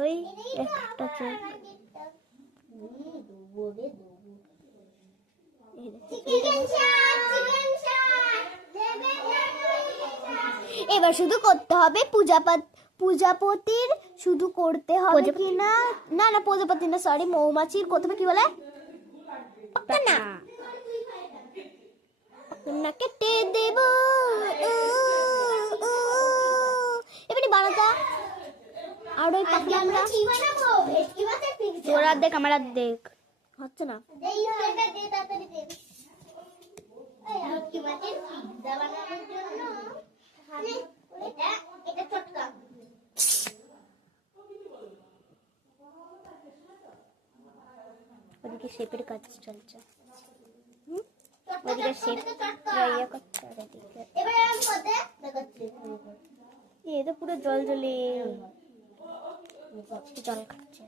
ওই একটা চোখ। এবার শুধু করতে হবে পূজাপতির শুধু করতে হবে কি না, না না প্রজাপতি না, সরি, মৌমাছির করতে হবে কি বলে না, না কেটে দেব। এবারে বানাতা আর ওই পাখনা তোরা দেখ আমার দেখ হচ্ছে না। ওদিকে শেপের কাজ চলছে, ওদিকে শেপ ইয়া করছে, আর এদিকে এ তো পুরো জল জলে জল খাচ্ছে।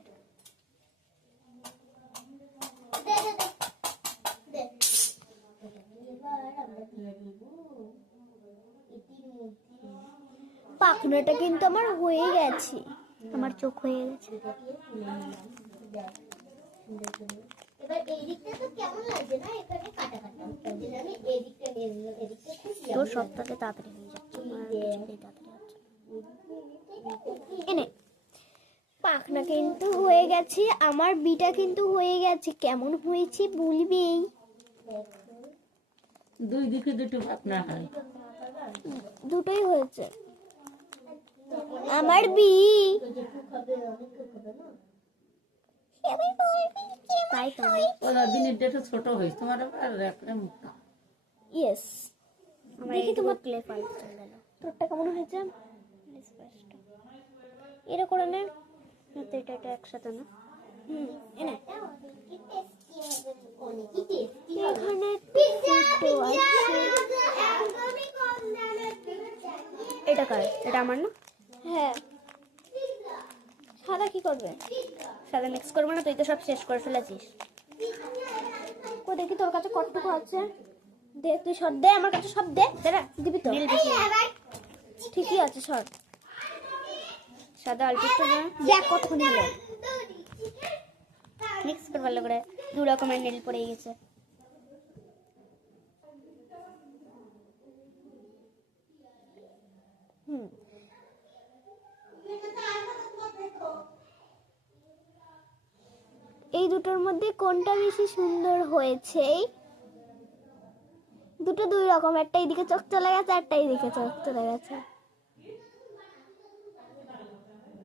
পাখনাটা কিন্তু আমার হয়ে গেছে, আমার চোখ হয়ে গেছে। এবার এই দিকটা তো কেমন লাগছে না, এখানে কাটা কাটা, আমি এই দিকটা নিয়ে নিলাম, এই দিকটা তো সবটাতে তাড়াতাড়ি হয়ে যাচ্ছে, তাড়াতাড়ি হচ্ছে। এনে পাখনা কিন্তু হয়ে গেছে, আমার বিটা কিন্তু হয়ে গেছে, কেমন হয়েছে বলবি? দুই দিকে দুটো পাখনা হয়, দুটোই হয়েছে আমার বি। তাই তো ওরা দিনের ডেটা ছোট হয়েছে, তোমার আবার একটা মুখটা। ইয়েস, দেখি তোমার ক্লে ফাইল চলে গেল। তোরটা কেমন হয়েছে? এটা করে নে, এটা একসাথে না। এনে এখানে এটা কার? এটা আমার না? হ্যাঁ। সাদা কি করবে? সাদা মিক্স করবো না, তুই তো সব শেষ করে ফেলেছিস। কো দেখি তোর কাছে কতটুকু আছে, দে তুই সব দে, আমার কাছে সব দে। দাঁড়া দিবি তো? ঠিকই আছে, সর। সাদা অল্প একটু দেখ কতক্ষণ হলো, মিক্স করে ভালো করে। দু রকমের নীল পড়ে গেছে। এই দুটোর মধ্যে কোনটা বেশি সুন্দর হয়েছে? দুটো দুই রকম, একটা এইদিকে চোখ চলে গেছে, একটা এইদিকে চোখ চলে গেছে।